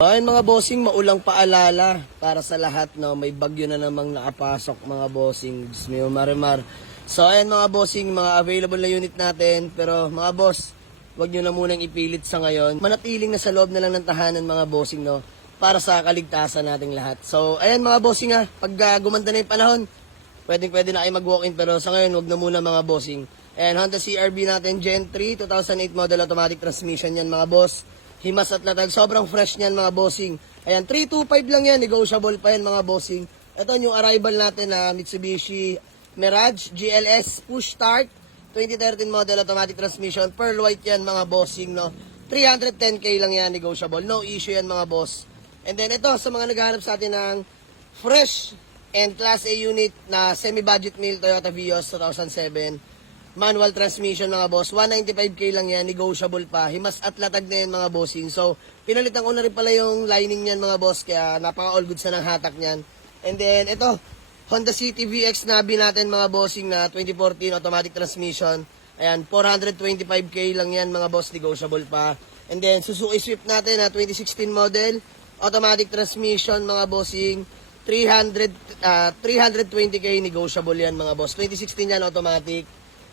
Ayun mga bossing, maulang paalala para sa lahat, no. May bagyo na namang nakapasok mga bossing. Diyos mio, marimar. So ayun mga bossing, mga available na unit natin. Pero mga boss, wag nyo na munang ipilit sa ngayon. Manatiling na sa loob na lang ng tahanan mga bossing, no. Para sa kaligtasan nating lahat. So ayun mga bossing pag gumanda na yung panahon, pwede na kayo mag-walk-in. Pero sa ngayon, wag na muna mga bossing. And Honda CR-V natin, Gen 3, 2008 model automatic transmission yan mga boss. Himas at latag. Sobrang fresh niyan mga bossing. Ayan, 325 lang yan. Negotiable pa yan mga bossing. Ito yung arrival natin na Mitsubishi Mirage GLS Push Start. 2013 model automatic transmission. Pearl white yan mga bossing, no. 310k lang yan. Negotiable. No issue yan mga boss. And then ito, sa mga naghahanap sa atin ng fresh and Class A unit na semi-budget meal Toyota Vios 2007. Manual transmission mga boss, 195k lang yan, negotiable pa. Himas at latag na yan mga bossing. So, pinalitan ko na rin pala yung lining niyan mga boss, kaya napaka all goods na ng hatak niyan. And then, ito, Honda City VX Navi natin mga bossing na 2014 automatic transmission. Ayan, 425k lang yan mga boss, negotiable pa. And then, Suzuki Swift natin na 2016 model, automatic transmission mga bossing. 320k negotiable yan mga boss. 2016 yan automatic.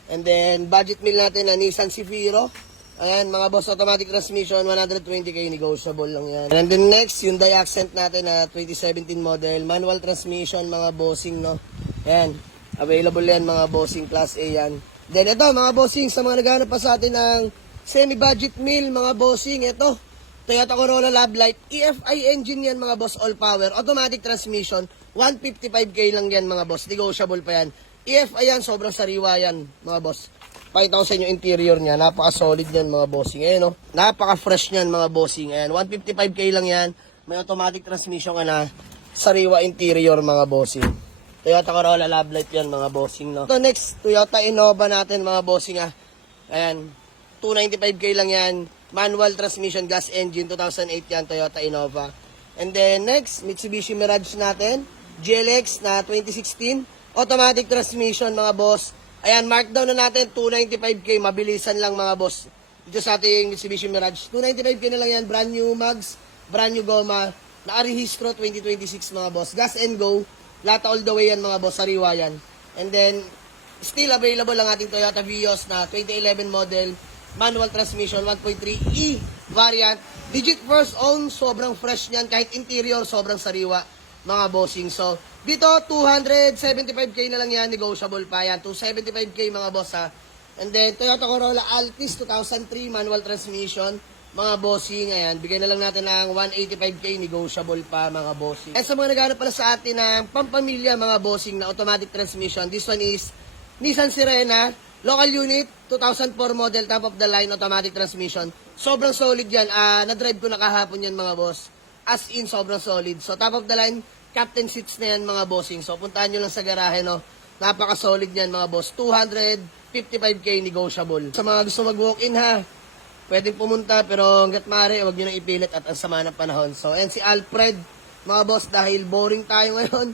And then, budget meal natin na Nissan Zafiro. Ayan, mga boss, automatic transmission, 120k, negotiable lang yan. And then next, Hyundai Accent natin na 2017 model, manual transmission, mga bossing, no? Ayan, available yan, mga bossing, class A yan. Then ito, mga bossing, sa mga naghahanap pa sa atin ng semi-budget meal, mga bossing, ito, Toyota Corolla Love Light, EFI engine yan, mga boss, all power, automatic transmission, 155k lang yan, mga boss, negotiable pa yan. EFI yan, sobrang sariwa yan, mga boss. Pakita ko sa inyo interior niya, napaka-solid yan, mga bossing. Ayan, no? Napaka-fresh niyan, mga bossing. Ayan, 155k lang yan. May automatic transmission ka na. Sariwa interior, mga bossing. Toyota Corolla Love Light yan, mga bossing, no? So, next, Toyota Innova natin, mga bossing, Ayan, 295k lang yan. Manual transmission, gas engine, 2008 yan, Toyota Innova. And then, next, Mitsubishi Mirage natin. GLX na 2016. Automatic transmission mga boss. Ayan, markdown na natin, 295k. Mabilisan lang mga boss. Dito sa ating Mitsubishi Mirage. 295k na lang yan. Brand new mags, brand new goma. Nakarehistro 2026 mga boss. Gas and go. Lata all the way yan mga boss. Sariwa yan. And then, still available ang ating Toyota Vios na 2011 model. Manual transmission, 1.3E variant. Digit first own. Sobrang fresh niyan. Kahit interior, sobrang sariwa mga bossing. So, dito, 275k na lang yan. Negotiable pa yan. 275k mga boss And then, Toyota Corolla Altis 2003 manual transmission. Mga bossing, ayan. Bigay na lang natin ng 185k. Negotiable pa mga bossing. At sa mga naghanap pala sa atin ng pampamilya mga bossing na automatic transmission. This one is Nissan Sirena. Local unit, 2004 model, top of the line, automatic transmission. Sobrang solid yan. Na-drive ko na kahapon yan mga boss. As in, sobrang solid. So, top of the line, captain seats na yan mga bossing. So, puntahan nyo lang sa garahe, no? Napaka-solid yan mga boss. 255k negotiable. Sa mga gusto mag-walk-in pwedeng pumunta, pero hanggat maaari, huwag nyo nang ipilit at ang sama ng panahon. So, ayan si Alfred, mga boss, dahil boring tayo ngayon,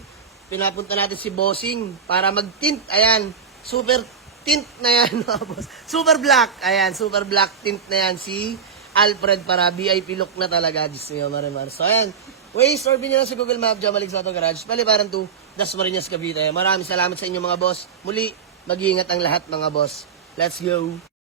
pinapunta natin si Bossing para mag-tint. Ayan, super tint na yan mga boss. Super black. Ayan, super black tint na yan si Alfred para VIP look na talaga. Diyos nyo, marimar. So, ayan. Waze, or nyo lang sa Google Map, Jamalig Auto Garage, Palibaran 2, Dasmariñas, Cavite. Maraming salamat sa inyo mga boss. Muli, mag-iingat ang lahat mga boss. Let's go!